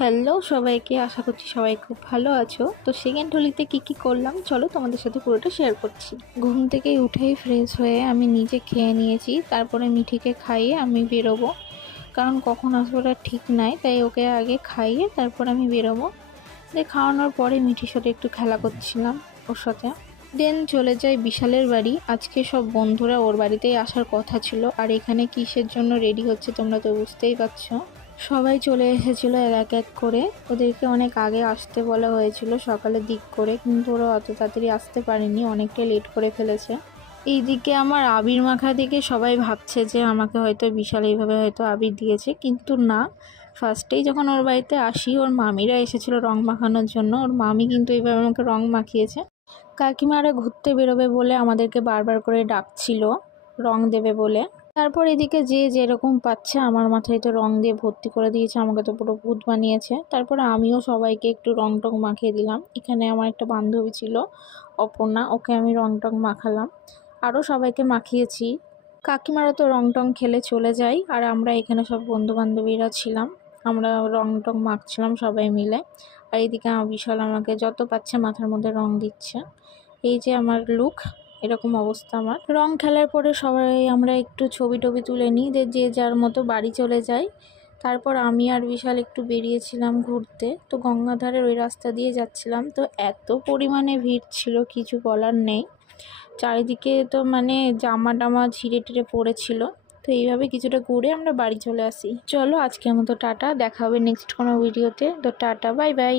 Hello সবাইকে, আশা করছি সবাই খুব ভালো আছো। তো সেকেন্ড হোলিতে কি করলাম চলো তোমাদের সাথে পুরোটা শেয়ার করছি। ঘুম থেকে উঠেই ফ্রেশ হয়ে আমি নিজে খেয়ে নিয়েছি, তারপরে মিঠিকে খাইয়ে আমি বেরোবো, কারণ কখন আসবো ওটা ঠিক নাই, তাই ওকে আগে খাইয়ে তারপর আমি বেরোবো। খাওয়ানোর পরে মিঠির সাথে একটু খেলা করছিলাম ওর সাথে। দেন চলে যাই বিশালের বাড়ি। আজকে সব বন্ধুরা ওর বাড়িতেই আসার কথা ছিল, আর এখানে কিসের জন্য রেডি হচ্ছে তোমরা তো বুঝতেই পারছো। সবাই চলে এসেছিল এক এক করে। ওদেরকে অনেক আগে আসতে বলা হয়েছিল সকালের দিক করে, কিন্তু ওরা অত তাড়াতাড়ি আসতে পারেনি, অনেকটা লেট করে ফেলেছে। এইদিকে আমার আবির মাখা দেখে সবাই ভাবছে যে আমাকে হয়তো বিশাল এইভাবে হয়তো আবির দিয়েছে, কিন্তু না। ফার্স্টেই যখন ওর বাড়িতে আসি ওর মামিরা এসেছিল রং মাখানোর জন্য, ওর মামি কিন্তু এইভাবে আমাকে রং মাখিয়েছে। কাকিমারা ঘুরতে বেরোবে বলে আমাদেরকে বারবার করে ডাকছিল রং দেবে বলে। তারপর এদিকে যে যেরকম পাচ্ছে আমার মাথায় তো রং দিয়ে ভর্তি করে দিয়েছে, আমাকে তো পুরো ভূত বানিয়েছে। তারপরে আমিও সবাইকে একটু রং টং মাখিয়ে দিলাম। এখানে আমার একটা বান্ধবী ছিল অপর্ণা, ওকে আমি রং টং মাখালাম, আরও সবাইকে মাখিয়েছি। কাকিমারা তো রং টং খেলে চলে যায়, আর আমরা এখানে সব বন্ধু বান্ধবীরা ছিলাম, আমরা রং টং মাখছিলাম সবাই মিলে। আর এইদিকে বিশাল আমাকে যত পাচ্ছে মাথার মধ্যে রং দিচ্ছে। এই যে আমার লুক, এরকম অবস্থা আমার। রং খেলার পরে সবাই আমরা একটু ছবি টবি তুলে নিই, যে যার মতো বাড়ি চলে যায়। তারপর আমি আর বিশাল একটু বেরিয়েছিলাম ঘুরতে, তো গঙ্গাধারের ওই রাস্তা দিয়ে যাচ্ছিলাম, তো এত পরিমাণে ভিড় ছিল কিছু বলার নেই। চারিদিকে তো মানে জামা টামা ছিঁড়ে টিড়ে পড়েছিল। তো এইভাবে কিছুটা ঘুরে আমরা বাড়ি চলে আসি। চলো আজকের মতো টাটা, দেখা হবে নেক্সট কোনো ভিডিওতে। তো টাটা, বাই বাই।